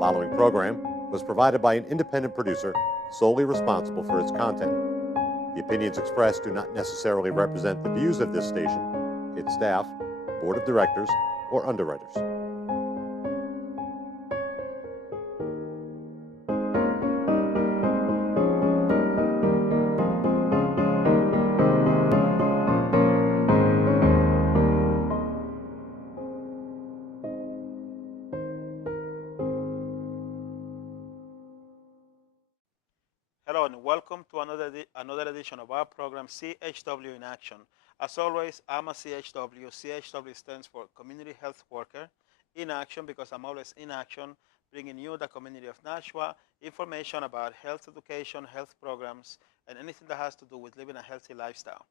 following program was provided by an independent producer solely responsible for its content. The opinions expressed do not necessarily represent the views of this station, its staff, board of directors, or underwriters. Hello and welcome to another edition of our program, CHW In Action. As always, I'm a CHW. CHW stands for Community Health Worker in Action because I'm always in action, bringing you, the community of Nashua, information about health education, health programs, and anything that has to do with living a healthy lifestyle.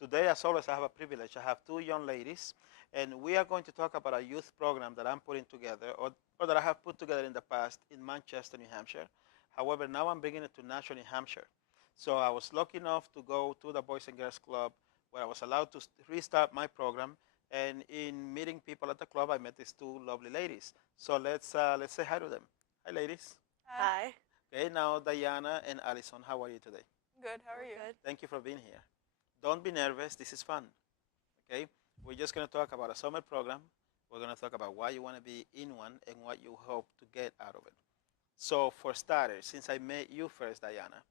Today, as always, I have a privilege. I have two young ladies, and we are going to talk about a youth program that I'm putting together, or that I have put together in the past in Manchester, New Hampshire. However, now I'm bringing it to Nashua, New Hampshire. So I was lucky enough to go to the Boys and Girls Club where I was allowed to restart my program. And in meeting people at the club, I met these two lovely ladies. So let's say hi to them. Hi, ladies. Hi. Okay, now Diana and Allison, how are you today? Good. How are you? Good. Thank you for being here. Don't be nervous. This is fun. Okay, we're just going to talk about a summer program. We're going to talk about why you want to be in one and what you hope to get out of it. So for starters, since I met you first, Diana,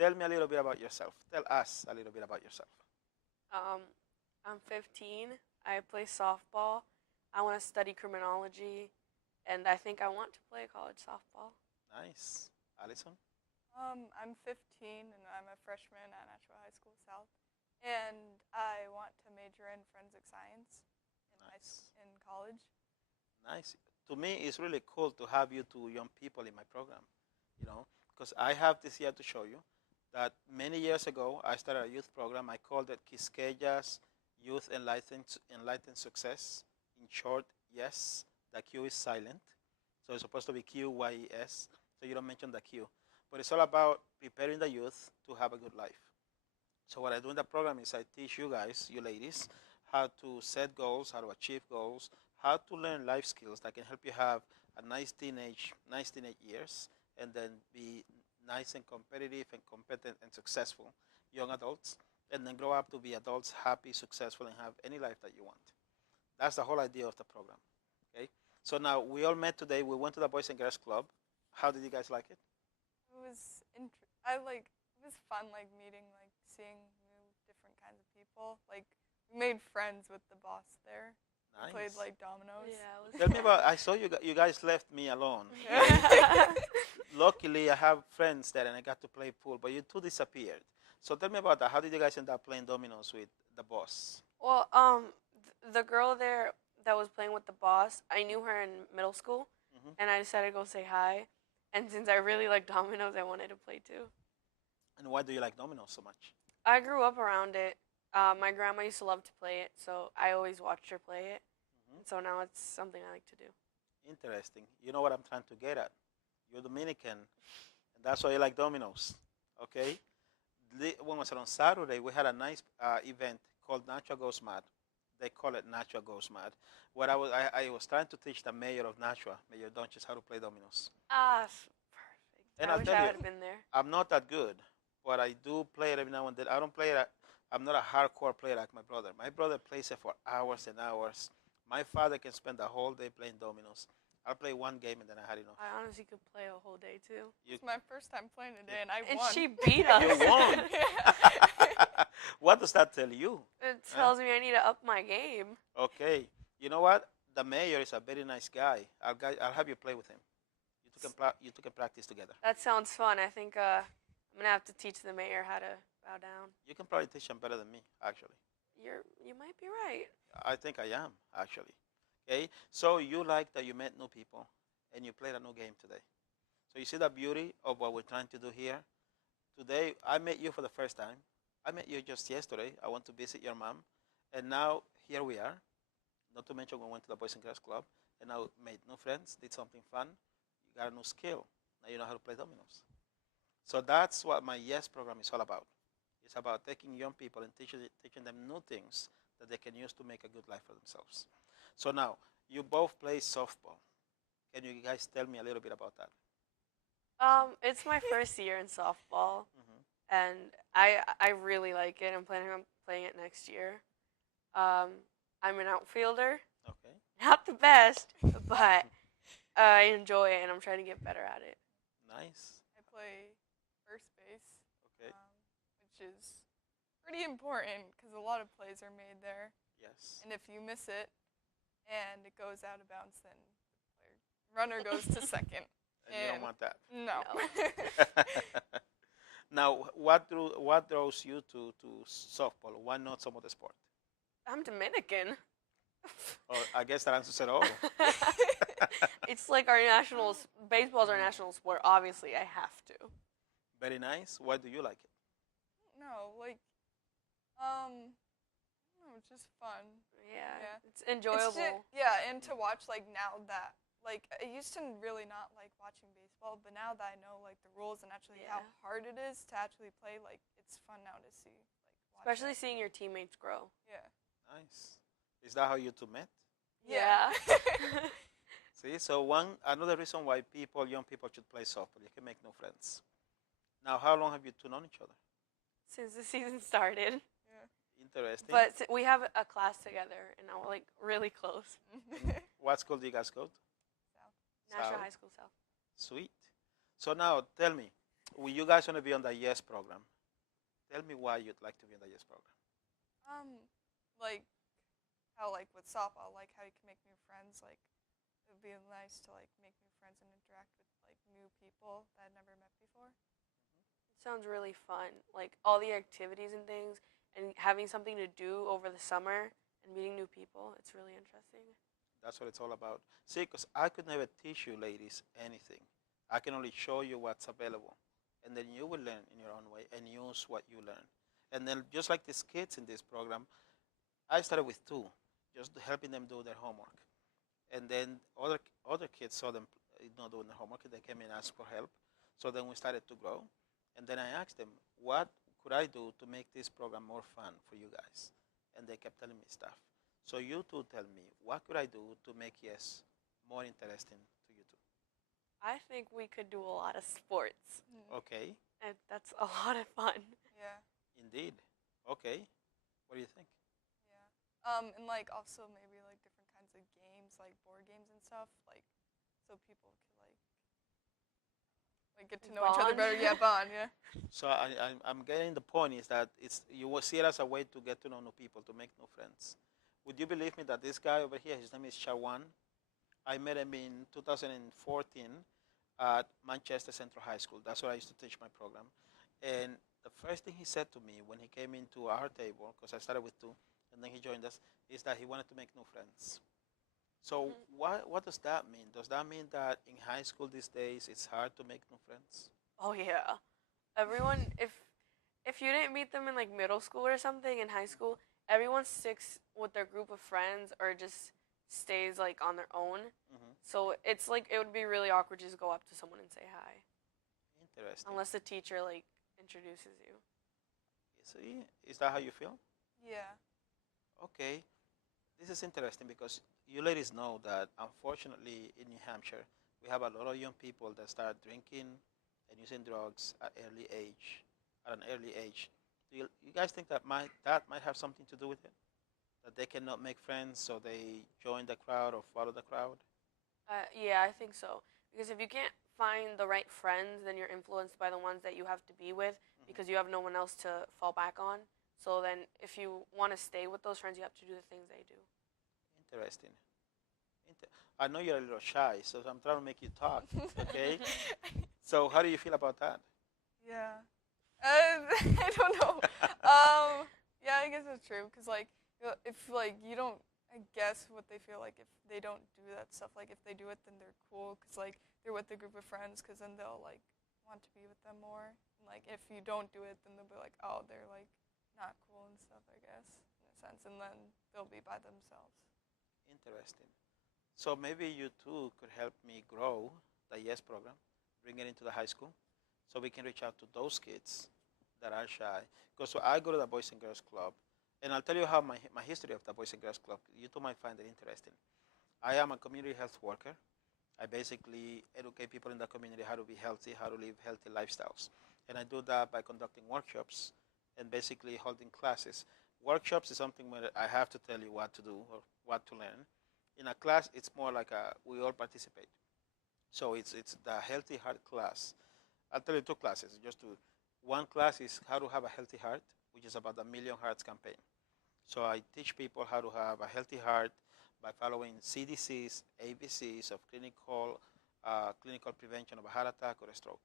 tell me a little bit about yourself. Tell us a little bit about yourself. I'm 15. I play softball. I want to study criminology, and I think I want to play college softball. Nice. Allison? I'm 15 and I'm a freshman at Nashua High School South, and I want to major in forensic science in college. Nice. To me, it's really cool to have you two young people in my program, because I have this here to show you that many years ago, I started a youth program. I called it Quisqueya's Youth Enlightened Success. In short, yes, the Q is silent. So it's supposed to be QYES, so you don't mention the Q. But it's all about preparing the youth to have a good life. So what I do in the program is I teach you guys, you ladies, how to set goals, how to achieve goals, how to learn life skills that can help you have a nice teenage years, and then be nice and competitive and competent and successful young adults, and then grow up to be adults, happy, successful, and have any life that you want. That's the whole idea of the program. Okay. So now we all met today. We went to the Boys and Girls Club. How did you guys like it? It was it was fun, meeting, seeing new different kinds of people. We made friends with the boss there. Nice. Played dominoes. Yeah. Tell me about. I saw you guys left me alone. Luckily, I have friends there, and I got to play pool. But you two disappeared. So tell me about that. How did you guys end up playing dominoes with the boss? Well, the girl there that was playing with the boss, I knew her in middle school, and I decided to go say hi. And since I really like dominoes, I wanted to play too. And why do you like dominoes so much? I grew up around it. My grandma used to love to play it, so I always watched her play it. So now it's something I like to do. Interesting. You know what I'm trying to get at? You're Dominican, and that's why you like dominoes. Okay? When was it on Saturday? We had a nice event called Nashua Goes Mad. They call it Nashua Goes Mad. Where I was trying to teach the mayor of Nashua, Mayor Donches, how to play dominoes. Perfect. And I I'll wish tell I you, had been there. I'm not that good, but I do play it every now and then. I don't play it. I'm not a hardcore player like my brother. My brother plays it for hours and hours. My father can spend the whole day playing dominoes. I'll play one game and then I had enough. I honestly could play a whole day too. It's my first time playing today, and I And won. she beat us. You won. What does that tell you? It tells me I need to up my game. Okay. You know what? The mayor is a very nice guy. I'll have you play with him. You two can practice together. That sounds fun. I think I'm gonna have to teach the mayor how to bow down. You can probably teach him better than me, actually. You might be right. I think I am, actually. Okay? So you like that you met new people and you played a new game today. So you see the beauty of what we're trying to do here? Today, I met you for the first time. I met you just yesterday. I went to visit your mom. And now, here we are. Not to mention we went to the Boys and Girls Club. And now made new friends, did something fun. You got a new skill. Now you know how to play dominoes. So that's what my YES program is all about. It's about taking young people and teaching them new things that they can use to make a good life for themselves. So now, you both play softball. Can you guys tell me a little bit about that? It's my first year in softball, Mm-hmm. and I really like it. I'm planning on playing it next year. I'm an outfielder, Okay. not the best, but I enjoy it, and I'm trying to get better at it. Nice. I play first base, Okay. which is pretty important because a lot of plays are made there. Yes. And if you miss it and it goes out of bounds, then the runner goes to second. And you don't want that. No. Now, what draws you to softball? Why not some other sport? I'm Dominican. Oh, I guess that answers it all. It's like our national baseball's our national sport. Obviously, I have to. Very nice. Why do you like it? No, like, no, it's just fun. Yeah. It's enjoyable. And to watch, like, now that, like, I used to really not like watching baseball, but now that I know, like, the rules and actually how hard it is to actually play, like, it's fun now to see, like, watch Especially it. seeing your teammates grow. Yeah. Nice. Is that how you two met? Yeah. See, so another reason why young people should play softball, you can make new friends. Now, how long have you two known each other? Since the season started. Yeah. Interesting. But we have a class together, and now we're like really close. What school do you guys go to? Nashua South. High School South. Sweet. So now, tell me, you guys want to be on the YES program? Tell me why you'd like to be on the YES program. Like how, like, with softball, like how you can make new friends. Like, it would be nice to, like, make new friends and interact with, like, new people that I'd never met before. It sounds really fun. Like all the activities and things, and having something to do over the summer and meeting new people. It's really interesting. That's what it's all about. See, because I could never teach you ladies anything. I can only show you what's available. And then you will learn in your own way and use what you learn. And then just like these kids in this program, I started with two, just helping them do their homework. And then other kids saw them not doing their homework, and they came and asked for help. So then we started to grow. And then I asked them, what could I do to make this program more fun for you guys? And they kept telling me stuff. So you two tell me, what could I do to make YES more interesting to you two? I think we could do a lot of sports. Okay, And that's a lot of fun. Yeah. indeed. Okay, what do you think? Yeah. And, like, also maybe, like, different kinds of games, like board games and stuff, like, so people could, like get to know each other Bond. better. Yeah, bond. Yeah. So I'm getting the point is that you will see it as a way to get to know new people, to make new friends. Would you believe me that this guy over here, his name is Shawan, I met him in 2014 at Manchester Central High School. That's where I used to teach my program. And the first thing he said to me when he came into our table, because I started with two, and then he joined us, is that he wanted to make new friends. So what does that mean? Does that mean that in high school these days it's hard to make new friends? Oh yeah. Everyone, if you didn't meet them in like middle school or something in high school, everyone sticks with their group of friends or just stays like on their own. Mm-hmm. So it's like it would be really awkward to just go up to someone and say hi, Interesting. unless the teacher like introduces you. See, is that how you feel? Yeah. Okay. This is interesting because you ladies know that unfortunately in New Hampshire we have a lot of young people that start drinking and using drugs at an early age. Do you guys think that might have something to do with it? That they cannot make friends, so they join the crowd or follow the crowd? Yeah, I think so. Because if you can't find the right friends, then you're influenced by the ones that you have to be with because you have no one else to fall back on. So then if you want to stay with those friends, you have to do the things they do. Interesting. I know you're a little shy, so I'm trying to make you talk. Okay. So how do you feel about that? Yeah. I don't know. Yeah, I guess it's true. Cause like, if like you don't, I guess what they feel like if they don't do that stuff. Like if they do it, then they're cool. Cause like they're with a group of friends. Cause then they'll like want to be with them more. And like if you don't do it, then they'll be like, oh, they're like not cool and stuff. I guess in a sense, and then they'll be by themselves. Interesting. So maybe you too could help me grow the YES program, bring it into the high school, so we can reach out to those kids that are shy. Because so I go to the Boys and Girls Club, and I'll tell you how my history of the Boys and Girls Club, you two might find it interesting. I am a community health worker. I basically educate people in the community how to be healthy, how to live healthy lifestyles. And I do that by conducting workshops and basically holding classes. Workshops is something where I have to tell you what to do or what to learn. In a class, it's more like we all participate. So it's the healthy heart class. I'll tell you two classes. One class is how to have a healthy heart, which is about the Million Hearts campaign. So I teach people how to have a healthy heart by following CDC's, ABCs of clinical prevention of a heart attack or a stroke.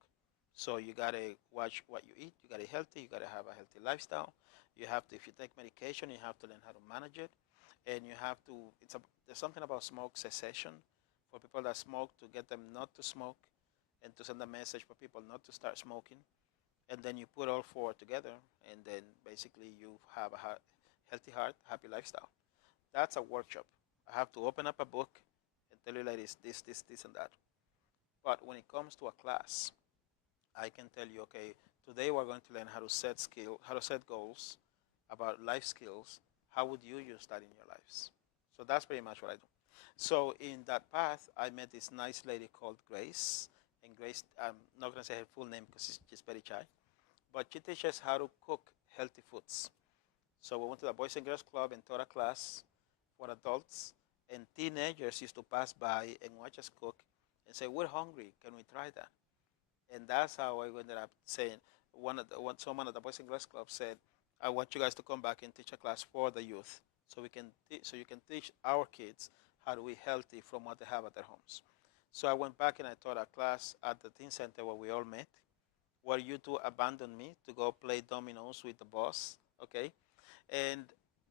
So you gotta watch what you eat. You gotta eat healthy. You gotta have a healthy lifestyle. You have to, if you take medication, you have to learn how to manage it, and you have to. There's something about smoke cessation for people that smoke to get them not to smoke, and to send a message for people not to start smoking, and then you put all four together, and then basically you have a healthy heart, happy lifestyle. That's a workshop. I have to open up a book and tell you ladies this, and that. But when it comes to a class, I can tell you, okay, today we're going to learn how to set goals about life skills. How would you use that in your lives? So that's pretty much what I do. So in that path, I met this nice lady called Grace. And Grace, I'm not going to say her full name because she's very shy. But she teaches how to cook healthy foods. So we went to the Boys and Girls Club and taught a class for adults. And teenagers used to pass by and watch us cook and say, we're hungry, can we try that? And that's how I ended up saying, someone at the Boys and Girls Club said, I want you guys to come back and teach a class for the youth so you can teach our kids how to be healthy from what they have at their homes. So I went back and I taught a class at the teen center where we all met, where you two abandoned me to go play dominoes with the boss, okay? And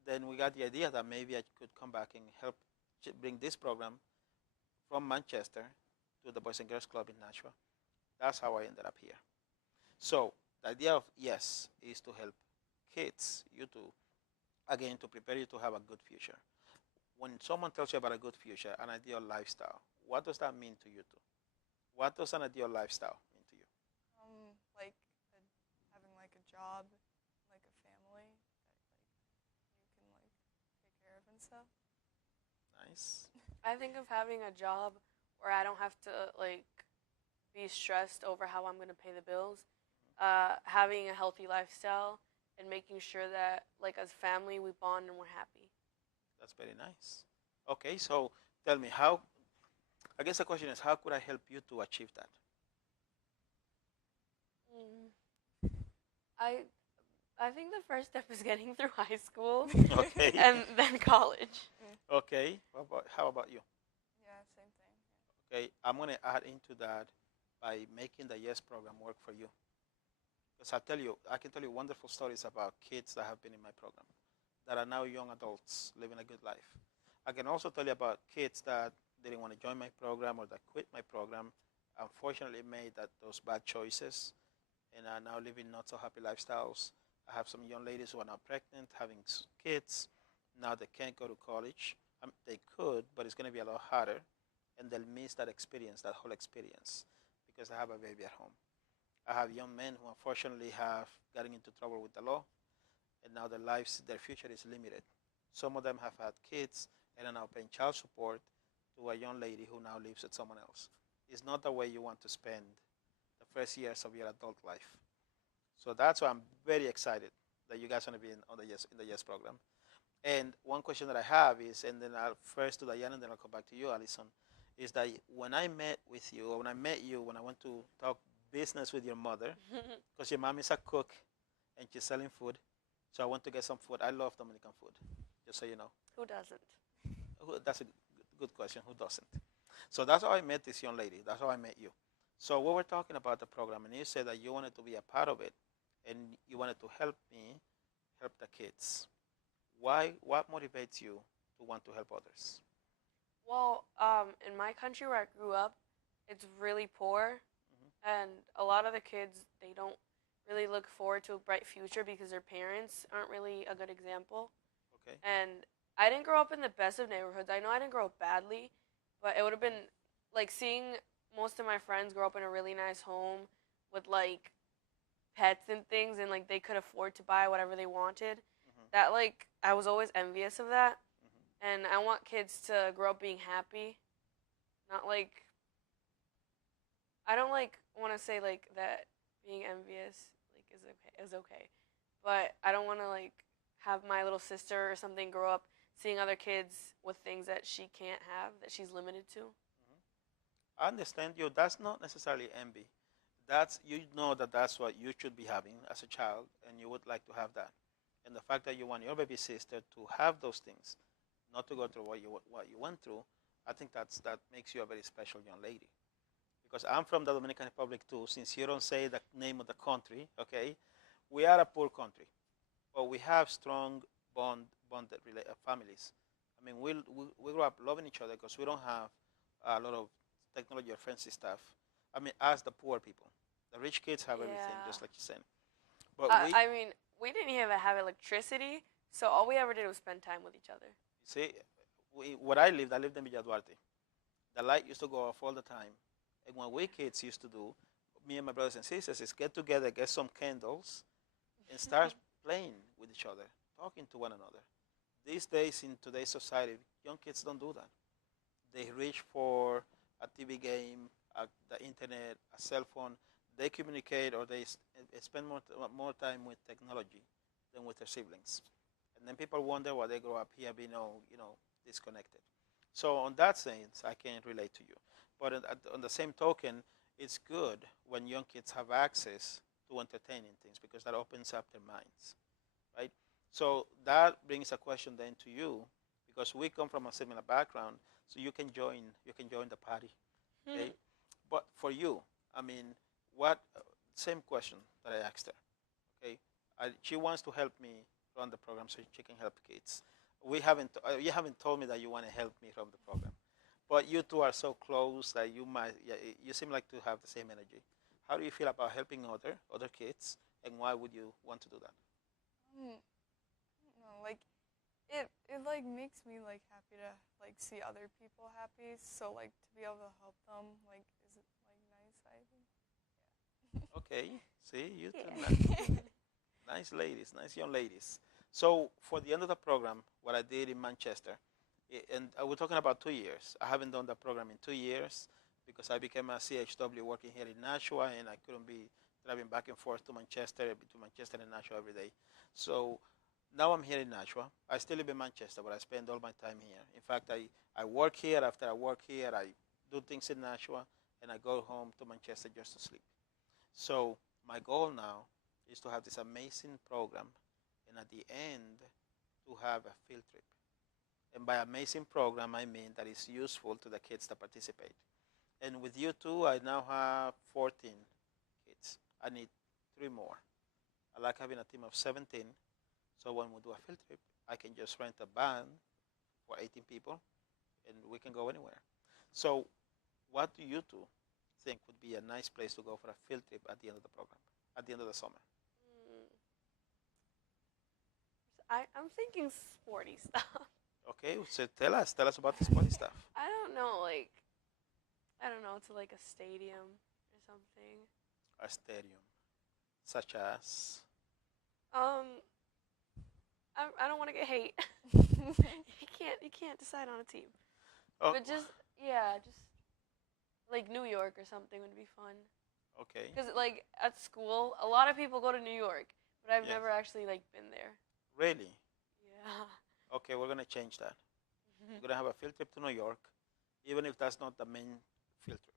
then we got the idea that maybe I could come back and help bring this program from Manchester to the Boys and Girls Club in Nashua. That's how I ended up here. So the idea of YES is to help kids, you to, again, to prepare you to have a good future. When someone tells you about a good future, an ideal lifestyle, what does that mean to you two? What does an ideal lifestyle mean to you? Like having like a job, like a family that like you can like take care of and stuff. Nice. I think of having a job where I don't have to like be stressed over how I'm going to pay the bills. Having a healthy lifestyle and making sure that like as family we bond and we're happy. That's very nice. Okay, so tell me I guess the question is, how could I help you to achieve that? I think the first step is getting through high school Okay. and then college. Okay. How about you? Yeah, same thing. Okay, I'm going to add into that by making the YES program work for you. Because I can tell you wonderful stories about kids that have been in my program that are now young adults living a good life. I can also tell you about kids that didn't want to join my program or that quit my program, unfortunately made those bad choices and are now living not so happy lifestyles. I have some young ladies who are now pregnant, having kids. Now they can't go to college. They could, but it's going to be a lot harder, and they'll miss that experience, that whole experience, because they have a baby at home. I have young men who unfortunately have gotten into trouble with the law, and now their future is limited. Some of them have had kids and are now paying child support to a young lady who now lives with someone else. It's not the way you want to spend the first years of your adult life. So that's why I'm very excited that you guys are going to be in the YES program. And one question that I have is, and then I'll first to Diana and then I'll come back to you, Allison, is that when I met you, when I went to talk business with your mother, because your mom is a cook and she's selling food, so I went to get some food. I love Dominican food, just so you know. Who doesn't? That's a good question. Who doesn't? So that's how I met this young lady. That's how I met you. So we were talking about the program, and you said that you wanted to be a part of it, and you wanted to help me help the kids. Why? What motivates you to want to help others? Well, in my country where I grew up, it's really poor, and a lot of the kids, they don't really look forward to a bright future because their parents aren't really a good example. Okay. And I didn't grow up in the best of neighborhoods. I know I didn't grow up badly, but it would have been like seeing most of my friends grow up in a really nice home with like pets and things, and like they could afford to buy whatever they wanted. That like I was always envious of that, and I want kids to grow up being happy, not like I don't like want to say like that being envious like is okay, but I don't want to like have my little sister or something grow up seeing other kids with things that she can't have that she's limited to. I understand you. That's not necessarily envy. That's you know that that's what you should be having as a child, and you would like to have that. And the fact that you want your baby sister to have those things, not to go through what you went through, I think that makes you a very special young lady. Because I'm from the Dominican Republic too. Since you don't say the name of the country, okay, we are a poor country, but we have strong bonded families. I mean, we grew up loving each other because we don't have a lot of technology or fancy stuff. I mean, as the poor people, the rich kids have everything, Yeah. just like you said. But I mean, we didn't even have electricity, so all we ever did was spend time with each other. see, where I lived in Villa Duarte. The light used to go off all the time, and what we kids used to do, me and my brothers and sisters, is get together, get some candles, and start playing with each other, talking to one another. These days, in today's society, young kids don't do that. They reach for a TV game, the internet, a cell phone. They communicate or they spend more time with technology than with their siblings. And then people wonder why they grow up here being disconnected. So on that sense, I can relate to you. But on the same token, it's good when young kids have access to entertaining things because that opens up their minds, right? So that brings a question then to you because we come from a similar background, so you can join the party, okay? But for you, I mean, what? Same question that I asked her, okay? She wants to help me run the program so she can help kids. You haven't told me that you want to help me run the program, but you two are so close that you seem like to have the same energy. How do you feel about helping other kids, and why would you want to do that? I don't know, like it like makes me like happy to like see other people happy. So like to be able to help them like is it like nice, I think. Okay, see, you two, Yeah. nice ladies, nice young ladies. So for the end of the program, what I did in Manchester, and we're talking about 2 years. I haven't done the program in 2 years because I became a CHW working here in Nashua, and I couldn't be driving back and forth to Manchester, between Manchester and Nashua every day. So now I'm here in Nashua. I still live in Manchester, but I spend all my time here. In fact, I work here. After I work here, I do things in Nashua, and I go home to Manchester just to sleep. So my goal now is to have this amazing program, and at the end, to have a field trip. And by amazing program, I mean that it's useful to the kids that participate. And with you two, I now have 14 kids. I need 3 more. I like having a team of 17. So when we do a field trip, I can just rent a van for 18 people, and we can go anywhere. So what do you two think would be a nice place to go for a field trip at the end of the program, at the end of the summer? I'm thinking sporty stuff. Okay, so tell us about the sporty stuff. I don't know, like I don't know, to like a stadium or something. A stadium, such as. Um, I don't want to get hate. You can't decide on a team. Oh, But just yeah, just like New York or something would be fun. okay. Because like at school, a lot of people go to New York, but I've Yes. never actually like been there. Really? Yeah. Okay, we're gonna change that. We're gonna have a field trip to New York, even if that's not the main field trip.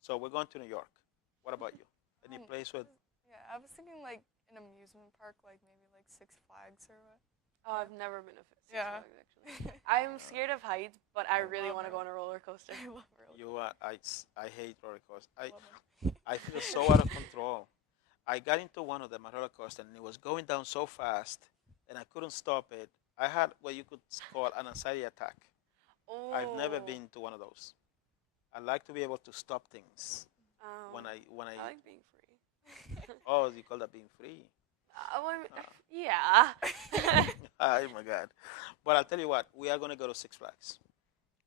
So we're going to New York. What about you? Any place with? Yeah, I was thinking like an amusement park, like maybe like Six Flags or what. Oh, I've never been to Six Yeah. Flags actually. I'm scared of heights, but I really love want to it. go on a roller coaster. I love roller You are. I hate roller coasters. coasters. Love 'em. I feel so out of control. I got into one of them, a roller coaster, and it was going down so fast, and I couldn't stop it. I had what you could call an anxiety attack. Oh. I've never been to one of those. I like to be able to stop things when I I like being free. Oh, you call that being free? Well, I mean, yeah. Oh my God! But I'll tell you what, we are going to go to Six Flags,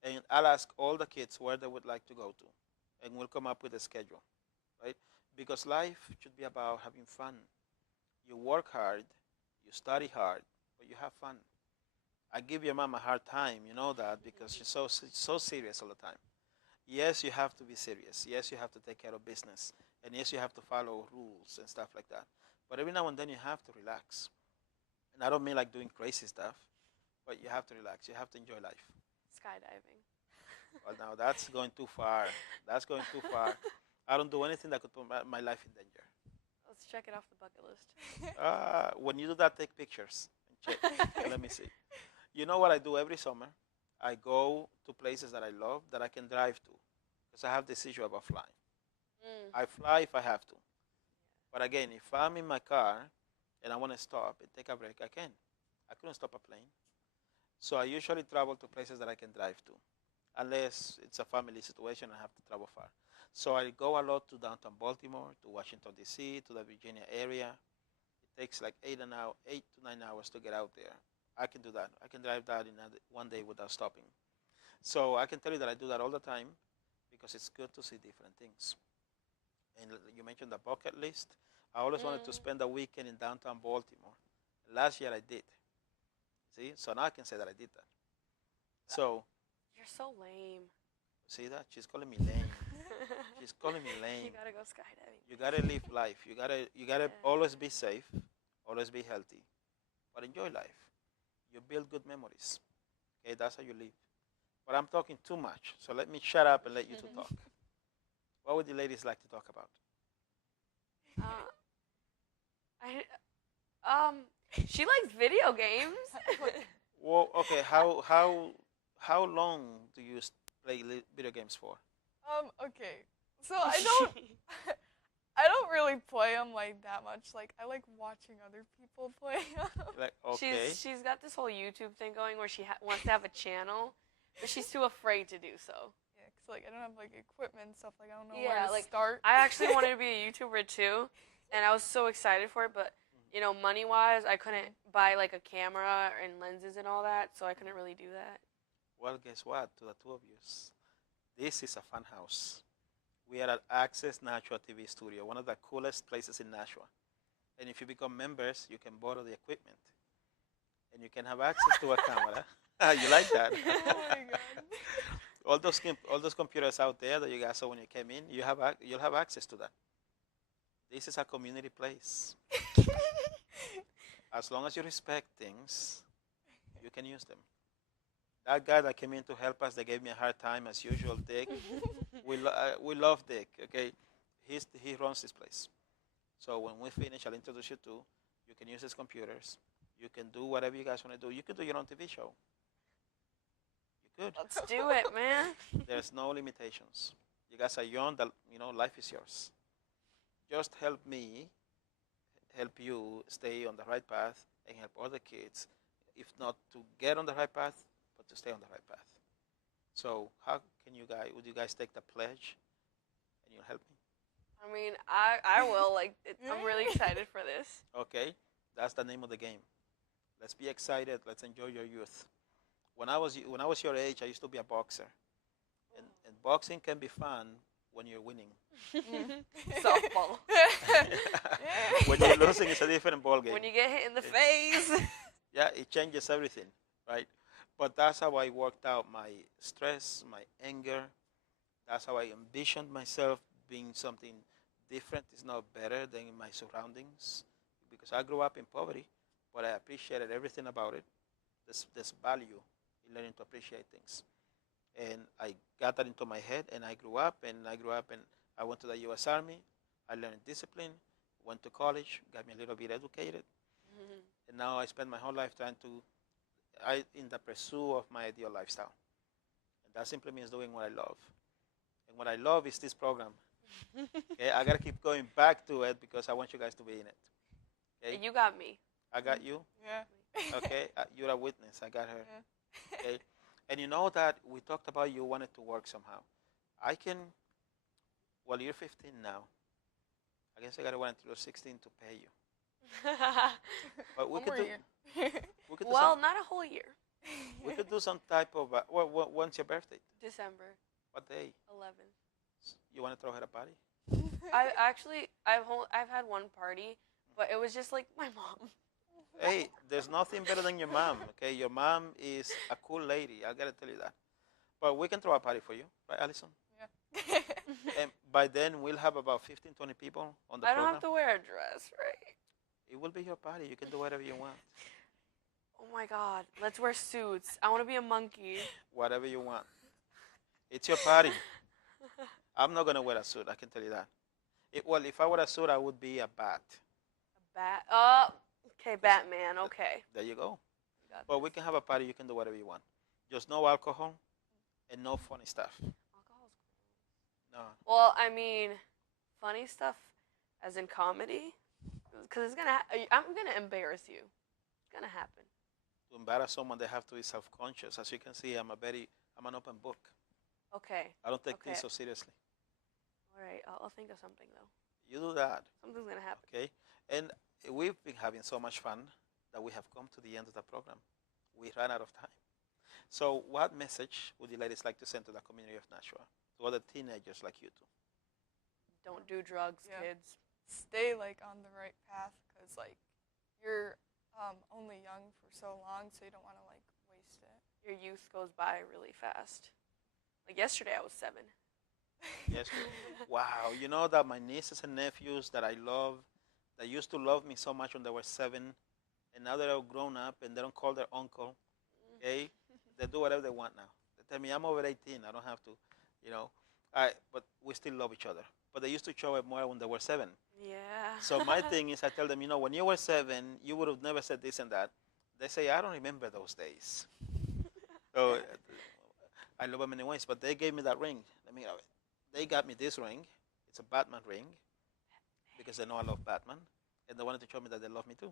and I'll ask all the kids where they would like to go to, and we'll come up with a schedule, right? Because life should be about having fun. You work hard, you study hard, but you have fun. I give your mom a hard time, you know that, because she's so serious all the time. yes, you have to be serious. Yes, you have to take care of business. And yes, you have to follow rules and stuff like that. But every now and then you have to relax. And I don't mean like doing crazy stuff, but you have to relax. You have to enjoy life. Skydiving. Well, now that's going too far. That's going too far. I don't do anything that could put my life in danger. Let's check it off the bucket list. When you do that, take pictures and check. And let me see. You know what I do every summer? I go to places that I love that I can drive to because I have this issue about flying. I fly if I have to. But again, if I'm in my car and I want to stop and take a break, I can. I couldn't stop a plane. So I usually travel to places that I can drive to, unless it's a family situation and I have to travel far. So I go a lot to downtown Baltimore, to Washington, D.C., to the Virginia area. It takes like 8 to 9 hours to get out there. I can do that. I can drive that in one day without stopping. So I can tell you that I do that all the time because it's good to see different things. And you mentioned the bucket list. I always wanted to spend a weekend in downtown Baltimore. Last year I did. See? So now I can say that I did that. So. You're so lame. See that? She's calling me lame. She's calling me lame. You gotta go skydiving. You gotta live life. You gotta always be safe, always be healthy, but enjoy life. You build good memories. Okay, that's how you live. But I'm talking too much, so let me shut up and let you two talk. What would the ladies like to talk about? She likes video games. Well, okay. How long do you play video games for? Okay. So I don't really play them like that much. Like I like watching other people play. Like okay. She's got this whole YouTube thing going where she wants to have a channel, but she's too afraid to do so. Yeah, 'cause like I don't have like equipment and stuff. Like I don't know Yeah, where to start. I actually wanted to be a YouTuber too, and I was so excited for it, but you know, money-wise, I couldn't buy like a camera and lenses and all that, so I couldn't really do that. Well, guess what? To the two of you, this is a fun house. We are at Access Nashua TV Studio, one of the coolest places in Nashua. And if you become members, you can borrow the equipment. And you can have access to a camera. You like that? Oh my god. all those computers out there that you guys saw when you came in, you'll have access to that. This is a community place. As long as you respect things, you can use them. That guy that came in to help us, they gave me a hard time as usual, Dick. We love Dick, okay? He runs this place. So when we finish, I'll introduce you to. You can use his computers. You can do whatever you guys want to do. You can do your own TV show. You could. Let's do it, man. There's no limitations. You guys are young. Life is yours. Just help me, help you stay on the right path and help other kids, if not to get on the right path, but to stay on the right path. So would you guys take the pledge and you'll help me? I mean, I will. I'm really excited for this. Okay, that's the name of the game. Let's be excited. Let's enjoy your youth. When I was your age, I used to be a boxer. And boxing can be fun when you're winning. Softball. When you're losing, it's a different ball game. When you get hit in the face. Yeah, it changes everything, right? But that's how I worked out my stress, my anger. That's how I envisioned myself being something different. It's not better than in my surroundings. Because I grew up in poverty, but I appreciated everything about it. There's value in learning to appreciate things. And I got that into my head, and I grew up, and I went to the U.S. Army. I learned discipline, went to college, got me a little bit educated. Mm-hmm. And now I spend my whole life in the pursuit of my ideal lifestyle. And that simply means doing what I love. And what I love is this program. Okay, I got to keep going back to it because I want you guys to be in it. Okay? You got me. I got you? Yeah. Okay, you're a witness. I got her. Yeah. Okay. And you know that we talked about you wanted to work somehow. You're 15 now. I guess I got to wait until you're 16 to pay you. But we could do not a whole year. We could do some type of, when's your birthday? December. What day? 11th. You want to throw her a party? I've had one party, but it was just like my mom. Hey, there's nothing better than your mom, okay? Your mom is a cool lady. I got to tell you that. But we can throw a party for you, right, Allison? Yeah. And by then, we'll have about 15, 20 people on the I don't program. have to wear a dress, right? It will be your party. You can do whatever you want. Oh my God, let's wear suits. I want to be a monkey. Whatever you want. It's your party. I'm not going to wear a suit, I can tell you that. Well, if I were a suit, I would be a bat. A bat? Oh, okay, Batman, okay. There you go. Got But this. we can have a party. You can do whatever you want. Just no alcohol and no funny stuff. Alcohol's No. Well, I mean, funny stuff as in comedy? Because I'm going to embarrass you. It's going to happen. To embarrass someone, they have to be self-conscious. As you can see, I'm an open book. Okay. I don't take Okay. things so seriously. All right, I'll think of something, though. You do that, Something's going to happen. okay? And we've been having so much fun that we have come to the end of the program. We ran out of time. So what message would you ladies like to send to the community of Nashua, to other teenagers like you two? Don't do drugs, Yeah. kids. Stay like on the right path, because like you're only young for so long, so you don't want to like waste it. Your youth goes by really fast. Like yesterday, I was 7. Yes. Wow. You know that my nieces and nephews that I love, that used to love me so much when they were 7, and now they're all grown up and they don't call their uncle. Okay, they do whatever they want now. They tell me I'm over 18. I don't have to, you know. But we still love each other. But they used to show it more when they were 7. Yeah. So my thing is, I tell them, you know, when you were 7, you would have never said this and that. They say, I don't remember those days. So I love them in many ways. But they gave me that ring. They got me this ring. It's a Batman ring because they know I love Batman, and they wanted to show me that they love me too.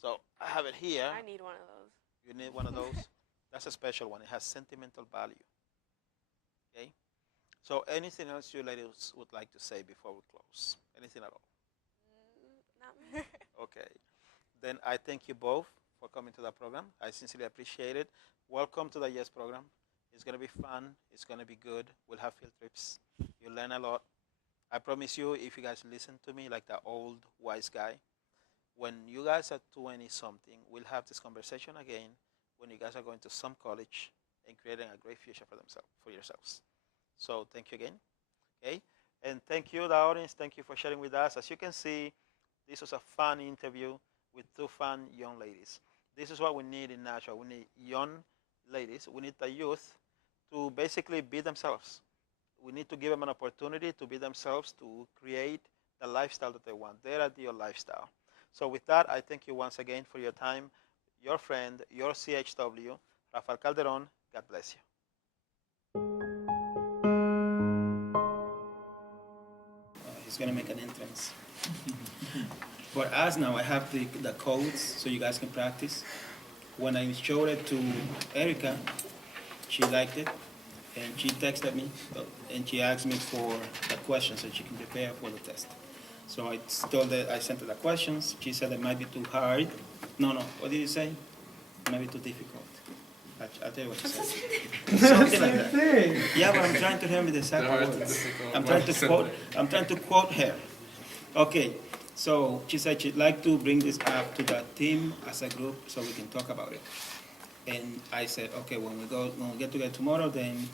So I have it here. I need one of those. You need one of those. That's a special one. It has sentimental value. Okay. So anything else you ladies would like to say before we close? Anything at all? Not me. Okay. Then I thank you both for coming to the program. I sincerely appreciate it. Welcome to the YES program. It's going to be fun. It's going to be good. We'll have field trips. You'll learn a lot. I promise you, if you guys listen to me like the old wise guy, when you guys are 20-something, we'll have this conversation again when you guys are going to some college and creating a great future for yourselves. So thank you again. Okay? And thank you, the audience. Thank you for sharing with us. As you can see, this was a fun interview with 2 fun young ladies. This is what we need in Nashua. We need young ladies. We need the youth to basically be themselves. We need to give them an opportunity to be themselves, to create the lifestyle that they want, their ideal lifestyle. So with that, I thank you once again for your time. Your friend, your CHW, Rafael Calderon. God bless you. He's going to make an entrance. For us now, I have the codes so you guys can practice. When I showed it to Erica, she liked it, and she texted me, and she asked me for the questions so she can prepare for the test. So I sent her the questions. She said it might be too hard. No, what did you say? It might be too difficult. I'll tell you what she said. Something like that. Yeah, but I'm trying to remember the exact words. I'm trying to quote her. Okay, so she said she'd like to bring this up to the team as a group so we can talk about it. And I said, okay, when we get together tomorrow, then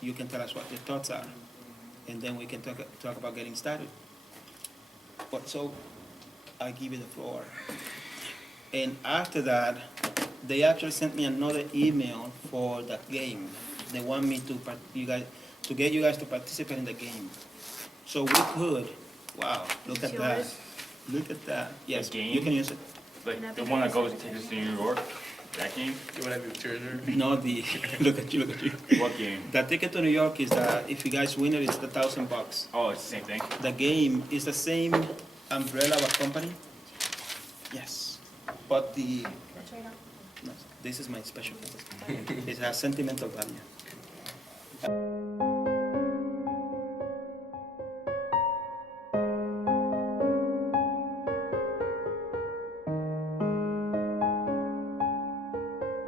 you can tell us what your thoughts are, and then we can talk about getting started. But so I give you the floor. And after that, they actually sent me another email for the game. They want me to get you guys to participate in the game. So we could. Wow, look at that. Look at that. Yes, game? you can use it. Like the one that goes and takes us to New York? That game? You want to have your treasure? No, look at you. What game? The ticket to New York is if you guys win it, it's $1,000. Oh, it's the same thing? The game is the same umbrella of a company. Yes, but no, this is my special. It has sentimental value.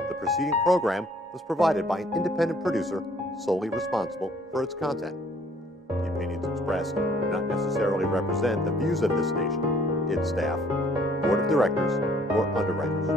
The preceding program was provided by an independent producer solely responsible for its content. The opinions expressed do not necessarily represent the views of this station, its staff, board of directors, or underwriters.